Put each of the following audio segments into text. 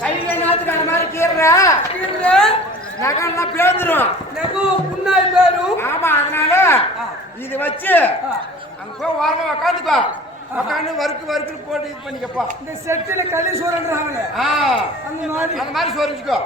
கையில நாத்துக்கான மாதிரி கீர்ற நகம்லாம் பேந்துரும். நகம் முன்னாடி பேரும். ஆமா, அதனால இது வச்சு அங்க போய் ஓரமா உக்காந்துக்கோ. உக்காந்து வறுக்கு போட்டு இது பண்ணிக்கப்பா. இந்த செட்டுல களி சோறுன்றாங்க. அந்த மாதிரி சோறுச்சுக்கோ.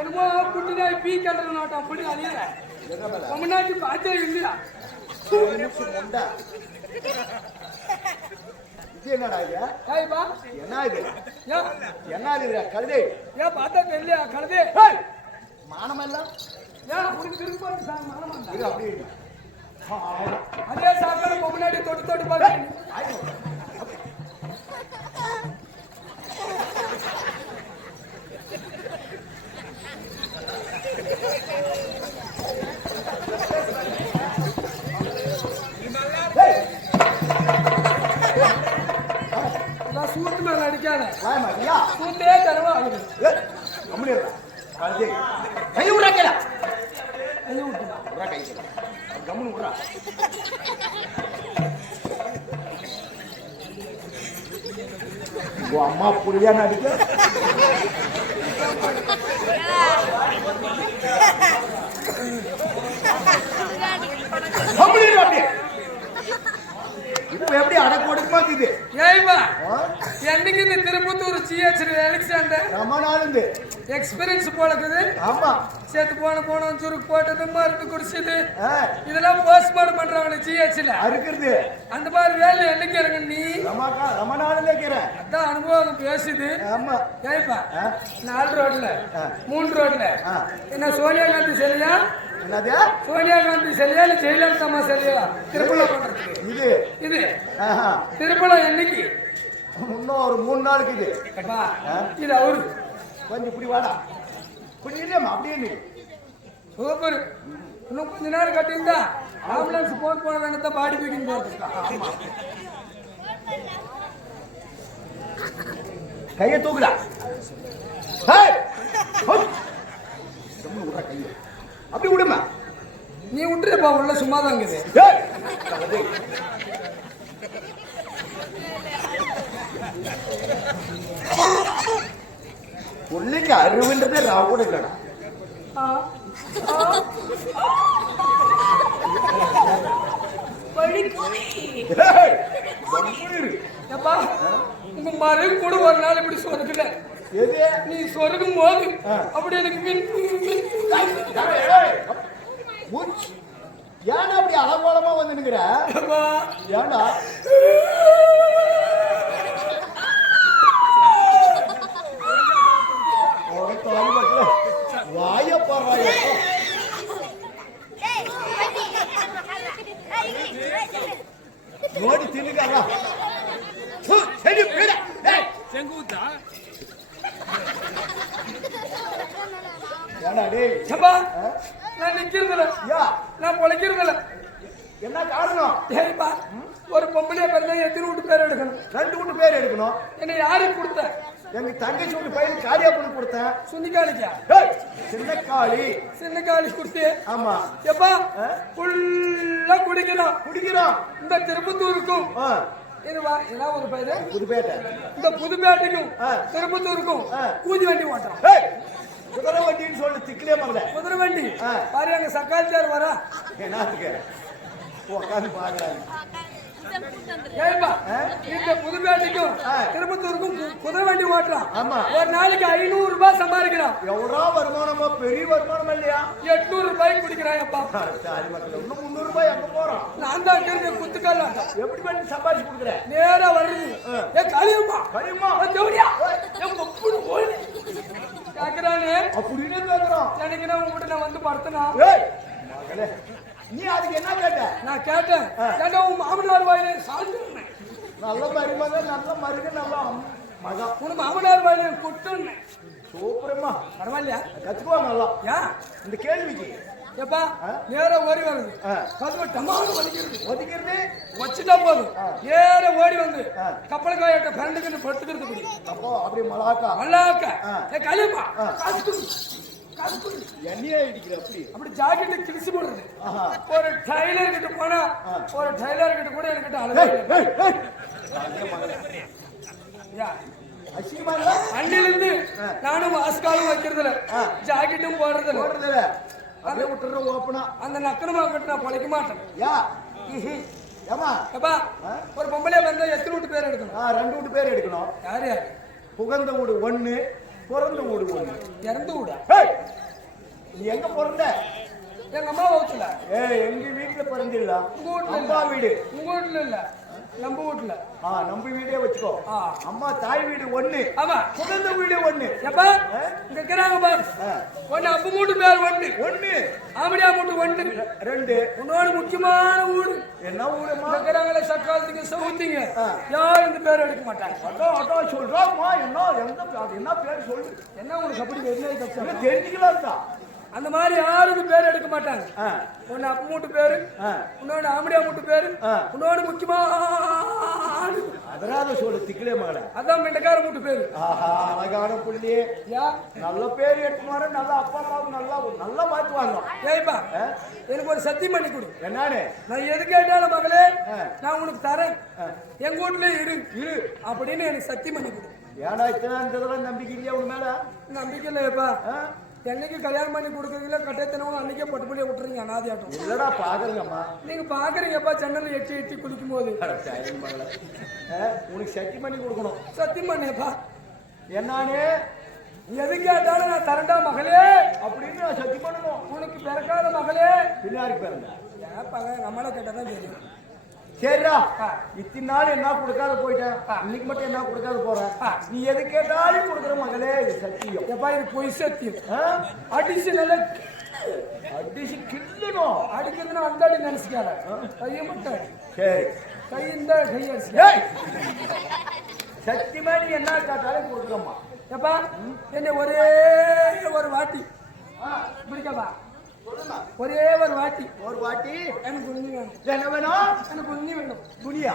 என்னமோ குட்டினாய் பீ கட்டுற நோட்டம் அப்படி அழியல முன்னாடி பார்த்தே இல்லையா? இது என்னடா இது? என்ன இது? என்ன இது கழுதை? ஏன் பார்த்தா தெரியல கழுதை மானமெல்லாம் ஏன் திரும்ப மானமா இது அப்படி அதே சாப்பிட முன்னாடி தொட்டு பாருங்க. சூட்டு மேல அடிக்காத சூட்டே தரவா கை விடுறா கேளா கை விட்டுறா கை கம்முன்னு விடுறா. அம்மா புரியா நடிக்க இப்ப எப்படி அடக்கொடுக்குமா இது? ஏய்மா என்னைக்கு இந்த திருப்பத்தூர் சிஹெச் அலெக்சாண்டர் ரொம்ப நாள் இருந்து எக்ஸ்பீரியன்ஸ் போலக்குது. ஆமா, சேர்த்து போன சுருக்கு போட்டது மருந்து குடிச்சது இதெல்லாம் போஸ்ட்மார்ட்டம் பண்றவங்க சிஹெச்ல அறுக்கிறது. அந்த மாதிரி வேலை என்னைக்கு இறங்க நீ? ரொம்ப நாள் இருக்கிறேன். அதான் அனுபவம் பேசுது. ஆமா, ஏய்ப்பா 4 ரோட்ல 3 ரோட்ல என்ன சோனியா காந்தி சரியா? என்னது சோனியா காந்தி சரியா இல்ல ஜெயலலிதா அம்மா சரியா? திருப்பலா பண்றது இது திருப்பலா என்னைக்கு? இன்னும் ஒரு 3 நாளுக்கு இது. இது அவரு கொஞ்சம் இப்படி வாடா இப்படி இல்லையம்மா அப்படியே சூப்பர். இன்னும் கொஞ்ச நேரம் கட்டியிருந்தா ஆம்புலன்ஸ் போன வேண்டியதான் பாடி தூக்கின்னு போறது. கையை தூக்குடா. அப்படி விடுமா? நீ விட்டுருப்பா, உள்ள சும்மாதான் இருக்குது. பிள்ளைக்கு அறிவுன்றதே நான் கூட இல்லடா. உங்க மறு கூட ஒரு நாள் இப்படி சொருக்கல. நீ சொருக்கும் போது அப்படி எனக்கு ஏன்னா அப்படி அலங்கோலமா வந்து நிக்கிற? ஏண்டா ஏடா டேய் சபா நான் நிக்கிறதுல யா நான் பொழைக்கிறதுல என்ன காரணம்? ஏய்ப்பா ஒரு பொம்பளைய பிறந்தா எத்தனை வீட்டு பேர் எடுக்கணும்? 2 வீட்டு பேர் எடுக்கணும். என்ன யாருக்கு கொடுத்த? எங்க தங்கச்சி வீட்டு பையன் காளியாப்பனுக்கு கொடுத்தேன். சுந்திக்காளிக்கா? சின்னக்காளி. சின்னக்காளி கொடுத்து ஆமா. எப்பா ஃபுல்லா குடிக்கிறோம் இந்த திருப்பத்தூருக்கும் இதுவா என்ன ஒரு பேரு புதுப்பேட்டை. இந்த புதுப்பேட்டைக்கும் திருப்பத்தூருக்கும் கூதி வண்டி ஓட்டுறோம். குதிரை வண்டின்னு சொல்லு திக்கிலே மகள. குதிரை வண்டி பாரு அங்க சக்கால்தார் வரா. என்னத்துக்கு உட்காந்து பாக்குறாங்க. ஏப்பா இந்த புதுப்பேட்டைக்கும் திருப்பத்தூருக்கும் குதிரை வண்டி ஓட்டுறான். ஆமா. ஒரு நாளைக்கு 500 ரூபாய் சம்பாதிக்கிறான். எவ்வளோ வருமானமா? பெரிய வருமானம் இல்லையா? 800 ரூபாய் குடிக்கிறான். எப்பா இன்னும் 300 ரூபாய் எங்க போறோம்? நான் தான் இருக்கிற குத்துக்கால எப்படி பண்ணி சம்பாதிச்சு கொடுக்குறேன்? நேரா வருது. ஏ காளியம்மா ஜவுடியா கேக்குறானே அப்படின்னு கேக்குறோம். எனக்கு நான் உங்ககிட்ட நான் வந்து படுத்தனா மகளே நீ அதுக்கு என்ன கேட்ட? நான் கேட்டேன் கேட்ட உன் மாமனார் வாயிலே சாப்பிட்டு நல்ல மருமக நல்ல மருக நல்ல மகன் உன் மாமனார் வாயிலே குட்டுன்னு சூப்பரம்மா. பரவாயில்லையா? கத்துக்குவா நல்லா. ஏன் இந்த கேள்விக்கு எப்பா நேரா ஓடி வருது கதவு டமான்னு ஒதுக்கிறது வச்சுட்டா போதும் நேரா ஓடி வந்து கப்பலக்காயிட்ட கரண்டுக்கு படுத்துக்கிறது இப்படி. அப்போ அப்படி மல்லாக்கா ஏ காளியம்மா எண்ணெயே அடிக்கிற அப்படி ஜாக்கெட்டை கிழிச்சு போடுறது. ஒரு டைலர் கிட்ட போனா ஒரு டைலர் கிட்ட கூட என்கிட்ட அண்ணில இருந்து நானும் வாஸ்காலும் வைக்கிறதுல ஜாக்கெட்டும் போடுறதுல அப்படியே விட்டுற ஓப்பனா அந்த நக்கனமா கட்டு நான் பொழைக்க மாட்டேன். ஏப்பா ஒரு பொம்பளையா வந்தா எத்தனை வீட்டு பேர் எடுக்கணும்? 2 வீட்டு பேர் எடுக்கணும். யாரு? புகழ்ந்த வீடு 1, பிறந்த வீடு 1. இறந்து வீடா? நீ எங்க பிறந்த? எங்க அம்மா வீட்டுல. எங்க வீட்டுல பிறந்தில்ல. உங்க வீட்டுல? அம்மா வீடு. உங்க வீட்டுல இல்ல நம்ம வீட்டுல. நம்ம வீடே வச்சுக்கோ. அம்மா தாய் வீடு 1. ஆமா. புகழ்ந்த வீடு 1. எப்பா இங்க இருக்கிறாங்க பாரு. ஒன்னு அப்பு மூட்டு பேர் 1. ஆமடியா மூட்டு 1. 2 உன்னோட முக்கியமான ஊரு என்ன ஊருமா? இருக்கிறாங்களே சக்காலத்துக்கு சவுத்திங்க யாரும் இந்த பேர் எடுக்க மாட்டாங்க. அட்டோ சொல்றோம்மா. என்ன பேர் சொல்லு. என்ன உங்களுக்கு அப்படி தெரிஞ்சுக்கலாம் தான். அந்த மாதிரி யாரும் பேர் எடுக்க மாட்டாங்க. ஒன்னு அப்பு மூட்டு பேரு, உன்னோட ஆமடியா மூட்டு பேரு, உன்னோட முக்கியமான அதனால சொல்லு திக்கிலே மகள. அதான் மெண்டக்கார மூட்டு பேரு. அழகான புள்ளி. நல்ல பேர் எடுத்துமாரு. நல்ல அப்பா அம்மாவுக்கு நல்லா மாத்துவாங்க. ஏய்ப்பா எனக்கு ஒரு சத்தியம் பண்ணி கொடு. என்னானே? நான் எது கேட்டாலும் மகளே நான் உனக்கு தரேன். எங்க வீட்டுல இரு அப்படின்னு எனக்கு சத்தியம் பண்ணி கொடு. ஏன்னா இத்தனை நம்பிக்கை இல்லையா உன் மேல? நம்பிக்கை இல்லையப்பா. என்னைக்கு கல்யாணம் பண்ணி கொடுக்குறீங்களா கட்டத்தனவும் அன்னைக்கே பட்டுப்படியே விட்டுறீங்க அனாதியாட்டம். இல்லடா பாக்குறீங்கம்மா. நீங்க பாக்குறீங்கப்பா சென்னையில் எட்டி குளிக்கும் போது. உனக்கு சத்தி பண்ணி கொடுக்கணும். சத்தியம் பண்ணியப்பா. என்னானே? எது கேட்டாலும் நான் தரண்டா மகளே அப்படின்னு நான் சத்தி பண்ணணும். உனக்கு பிறக்காத மகளே பின்னாடி பிறந்த ஏப்பா நம்மள கேட்டதான் தெரியும். சரிடா இத்தனை நாள் என்ன கொடுக்காத போயிட்டேன். இன்னைக்கு மட்டும் என்ன கொடுக்காத போறேன். நீ எது கேட்டாலும் கொடுக்குற மகளே. இது சத்தியம். எப்பா இது பொய் சத்தியம். அடிச்சு நல்ல அடிச்சு கிள்ளணும். அடிக்கிறதுனா அந்த அடி நினைச்சுக்காத கையை மட்டும். சரி கை இந்த கையை சத்தியமா நீ என்ன கேட்டாலும் கொடுக்குறம்மா. எப்பா என்ன ஒரே ஒரு வாட்டி பிடிக்கவா? ஒரே ஒரு வாட்டி எனக்கு குஞ்சு வேணும். என்ன வேணும்? எனக்கு குஞ்சு வேணும். துணியா?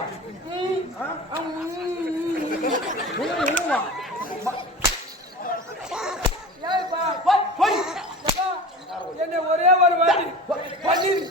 என்ன ஒரே ஒரு வாட்டி பன்னீர்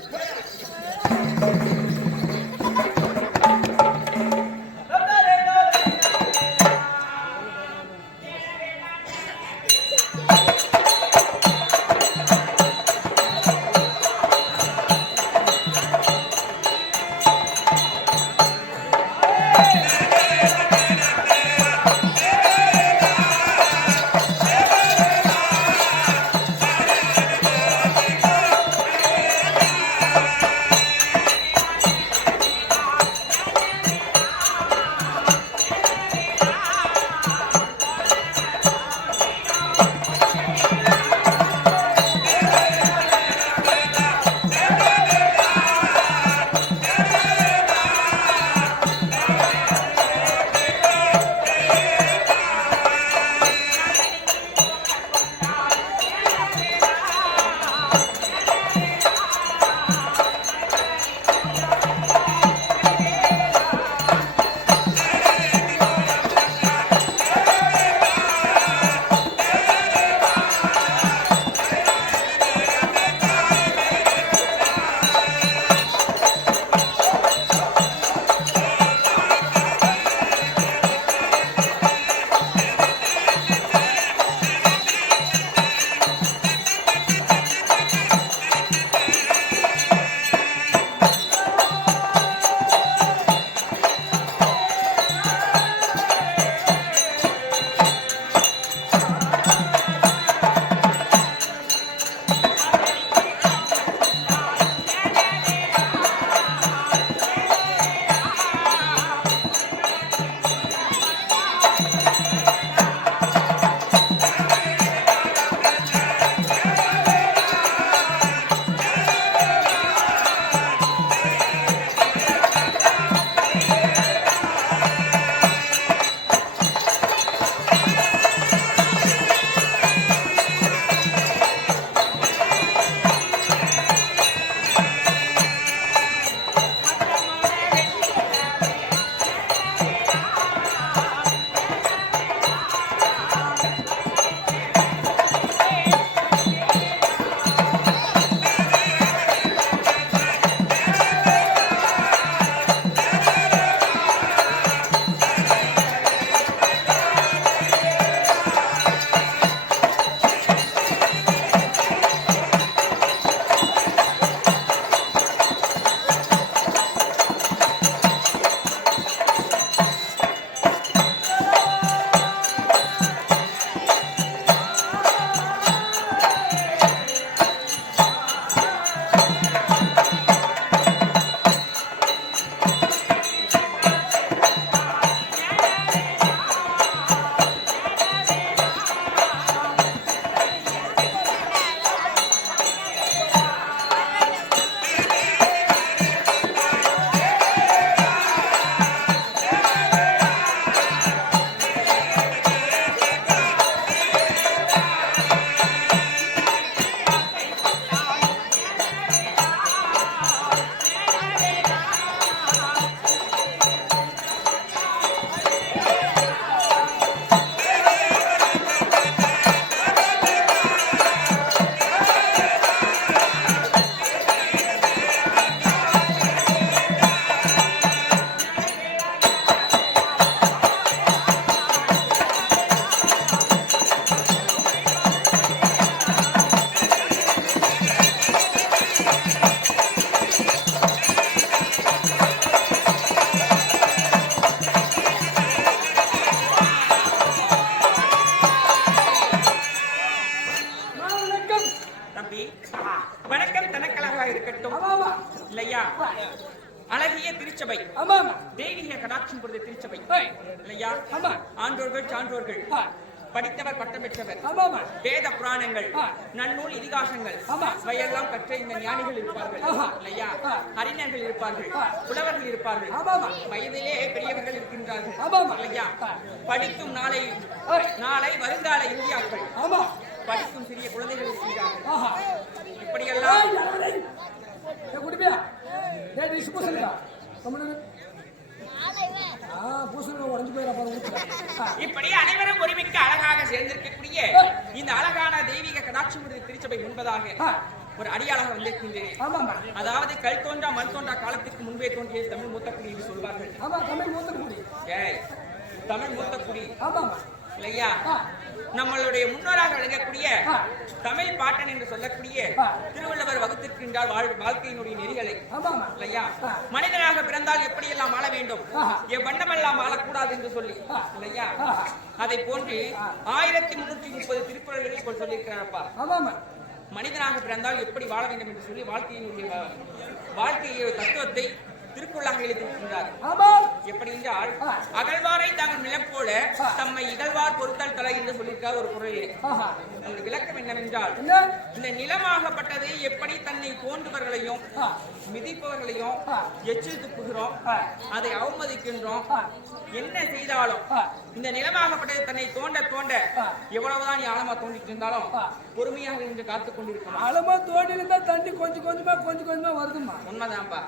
திருச்சபை. ஆமா தெய்வீக கடாட்சம் பொருந்திய திருச்சபை இல்லையா? ஆமா. ஆன்றோர்கள் சான்றோர்கள் படித்தவர் பட்டம் பெற்றவர் ஆமாமா. வேத புராணங்கள் நன்னூல் இதிகாசங்கள் இவையெல்லாம் கற்ற இந்த ஞானிகள் இருப்பார்கள் இல்லையா? அறிஞர்கள் இருப்பார்கள், புலவர்கள் இருப்பார்கள், வயதிலே பெரியவர்கள் இருக்கின்றார்கள் இல்லையா? படிக்கும் நாளை வருங்கால இந்தியாக்கள், படிக்கும் சிறிய குழந்தைகள் இருக்கின்றார்கள். இப்படியெல்லாம் இப்படி அனைவரும் ஒருமிக்க அழகாக சேர்ந்திருக்கக்கூடிய இந்த அழகான தெய்வீக கடாட்சம் திருச்சபை என்பதாக ஒரு அடியாளாக வந்திருக்கின்றேன். அதாவது கல் தோன்றா மண் தோன்றா காலத்திற்கு முன்பே தோன்றிய தமிழ் மூத்தக்குடி என்று சொல்வார்கள். தமிழ் மூத்தக்குடி இல்லையா? நம்மளுடைய முன்னோராக விளங்கக்கூடிய தமிழ் பாட்டன் என்று சொல்லக்கூடிய திருவள்ளுவர் வகுத்திருக்கின்றார் வாழ்க்கையினுடைய நெறிகளை இல்லையா? மனிதனாக பிறந்தால் எப்படியெல்லாம் வாழ வேண்டும், எவ்வண்ணமெல்லாம் வாழக்கூடாது என்று சொல்லி இல்லையா? அதை போன்று 1330 திருக்குறள்களில் சொல்லியிருக்கிறாரப்பா. மனிதனாக பிறந்தால் எப்படி வாழ வேண்டும் என்று சொல்லி வாழ்க்கையை தத்துவத்தை திருக்குறளாக எழுதியிருக்கின்றார். எப்படி என்றால் அகழ்வாரை தாங்கள் நிலம் போல தம்மை இகழ்வார் பொறுத்தல் தலை என்று சொல்லியிருக்கார் ஒரு குறளிலே. அந்த விளக்கம் என்னவென்றால், இந்த நிலமாகப்பட்டது எப்படி தன்னை தோன்றுபவர்களையும் மிதிப்பவர்களையும் எச்சில் துப்புகிறோம், அதை அவமதிக்கின்றோம், என்ன செய்தாலும் இந்த நிலமாகப்பட்டது தன்னை தோண்ட தோண்ட எவ்வளவுதான் நீ ஆழமா தோண்டிட்டு இருந்தாலும் பொறுமையாக இருந்து காத்துக் கொண்டிருக்கணும். ஆழமா தோண்டி இருந்தா தண்ணி கொஞ்சம் கொஞ்சமா வருதுமா. உண்மைதான்பா.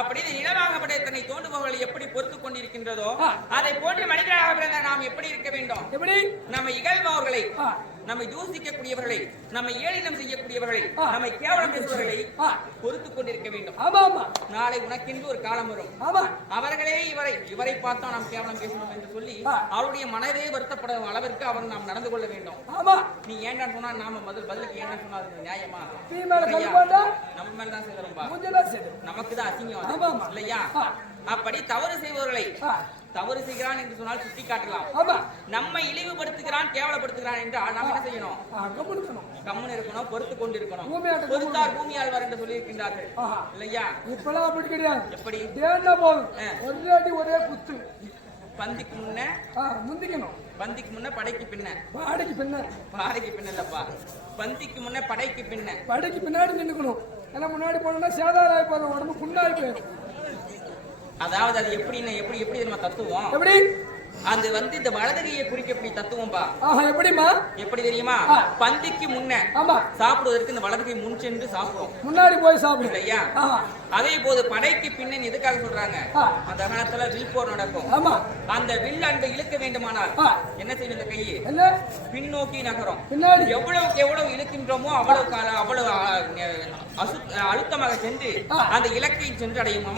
அப்படி நிலமாகப்பட்டது தன்னை தோண்டுபவர்களை எப்படி பொறுத்துக் கொண்டிருக்கின்றதோ அதை போன்று மனிதராக பிறந்த நாம் எப்படி இருக்க வேண்டும்? எப்படி நம்ம இகழ்பவர்களை, நம்மை தூசிக்கக்கூடியவர்களை, நம்மை ஏளனம் செய்யக்கூடியவர்களை, நம்மை கேவலம் பேசுபவர்களை பொறுத்துக் கொண்டிருக்க வேண்டும். நாளை உனக்கென்று ஒரு காலம் வரும், அவர்களே இவரை பார்த்தா நாம் கேவலம் பேசணும் என்று சொல்லி அவருடைய மனதே வருத்தப்படும் அளவிற்கு அவர் நாம் நடந்து கொள்ள வேண்டும். நீ ஏன்டா சொன்னா நாம பதிலுக்கு ஏன்டா சொன்னா அது நியாயமா? நம்ம மேலதான் செய்யறோம்பா, நமக்கு தான் அசிங்கம் இல்லையா? அப்படி தவறு செய்பவர்களை தவறு செய்கிறான் என்று சொன்னால் சுட்டி காட்டலாம். நம்மை இழிவுபடுத்துகிறான், கேவலப்படுத்துகிறான் என்றால் நாம் என்ன செய்யணும்? கம்முன்னு இருக்கணும், பொறுத்து கொண்டு இருக்கணும். பொறுத்தார் பூமி ஆழ்வார் என்று சொல்லி இருக்கின்றார்கள் இல்லையா? இப்பெல்லாம் அப்படி கிடையாது. எப்படி ஒரே குத்து பந்திக்கு முன்ன முந்திக்கணும், பந்திக்கு முன்ன படைக்கு பின்ன, பாடைக்கு பின்ன இல்லப்பா, பந்திக்கு முன்ன படைக்கு பின்னாடி நின்னுக்கணும். ஏன்னா முன்னாடி போனோம்னா சேதாராய் போற உடம்பு புண்ணாய் போயிடும். அதாவது அது எப்படி நம்ம தத்துவம் எப்படி அது இந்த வலதுகையை குறிக்கக்கூடிய தத்துவம்பா. எப்படிமா? எப்படி தெரியுமா? பந்திக்கு முன்ன சாப்பிடுவதற்கு இந்த வலதுகை முன் சென்று சாப்பிடும், முன்னாடி போய் சாப்பிடும் இல்லையா? அதே போது படைக்கு பின்னன் எதுக்காக சொல்றாங்க? அந்த காலத்துல வில் போர் நடக்கும். அந்த வில் அன்பை இழுக்க வேண்டுமானால் என்ன செய்யும்? இந்த கையை பின்னோக்கி நகரும். எவ்வளவுக்கு எவ்வளவு இழுக்கின்றோமோ அவ்வளவு அழுத்தமாக சென்று அந்த இலக்கை சென்று அடையும்.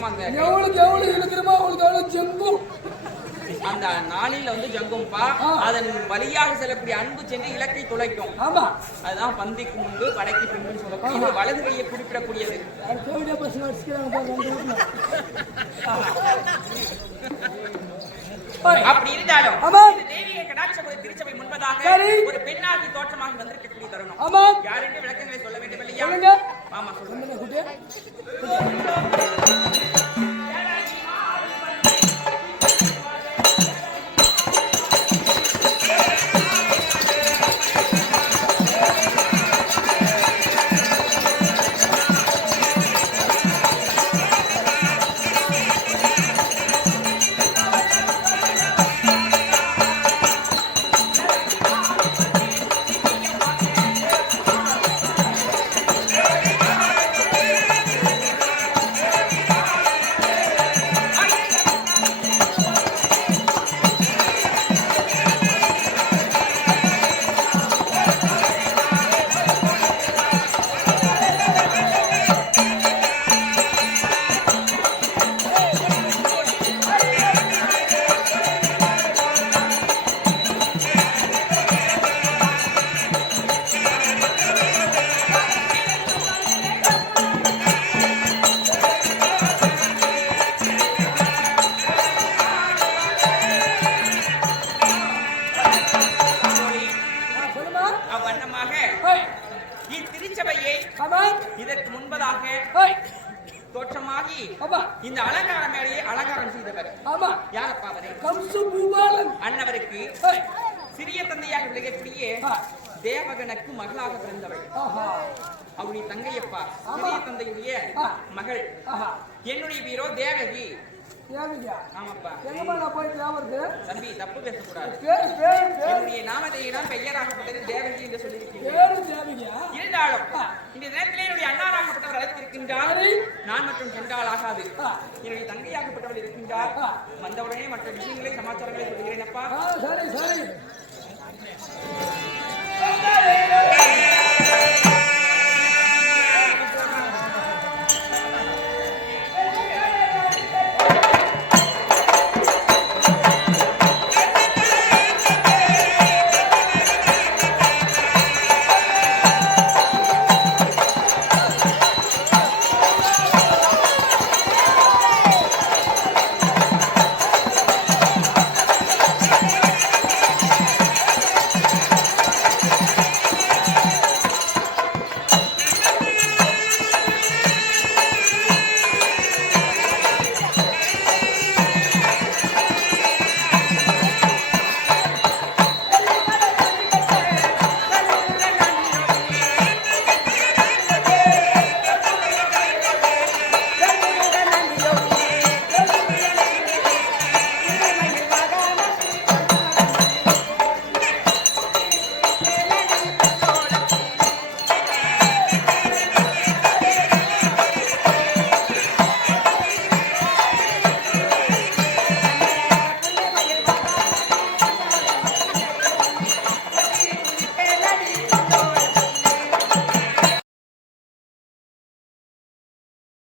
அந்த நாளில் ஜங்கும்பா அதன் வழியாக செல்லக்கூடிய அன்பு சென்று இலக்கை துளைக்கும். அதுதான் பந்திக்கு முன்பு படைக்கு பின்பு சொல்லக்கூடிய வலது கையை குறிப்பிடக்கூடியது. அப்படி இருந்தாலும் தெய்வீக கடாட்சபுர திருச்சபை முன்பதாக ஒரு பெண்ணாகி தோற்றமாக வந்திருக்கக்கூடிய தருணம். யாரென்று விளக்கங்களை சொல்ல வேண்டும் இல்லையா? ஆமா சொல்லுங்க. தோற்றமாகி ஆமா இந்த அலங்கார மேடையை அலங்காரம் செய்தவர் ஆமா யாரப்பா அவரே? கம்சு பூபாலன் அன்னவருக்கு சிறிய தந்தையாக விளங்கக்கூடிய தேவகனுக்கு மகளாக பிறந்தவள். ஆஹா அவருடைய தங்கையப்பா சிறிய தந்தையுடைய மகள். என்னுடைய வீரோ தேவகி. தேவகியா? ஆமாப்பா. எங்கப்பா நான் போய் தேவருக்கு தம்பி தப்பு பேசக்கூடாது. பேரு என்னுடைய நாமத்தை தான் பெயராகப்பட்டது தேவகி என்று சொல்லியிருக்கிறேன். பேரு தேவகியா? இருந்தாலும் இந்த நேரத்திலே என்னுடைய அண்ணாராகப்பட்டவர் அழைத்திருக்கின்றார். நான் மட்டும் சென்றால் ஆகாது. என்னுடைய தங்கையாகப்பட்டவள் இருக்கின்றார். வந்தவுடனே மற்ற விஷயங்களை சமாச்சாரங்களை சொல்கிறேன் அப்பா. சரி சரி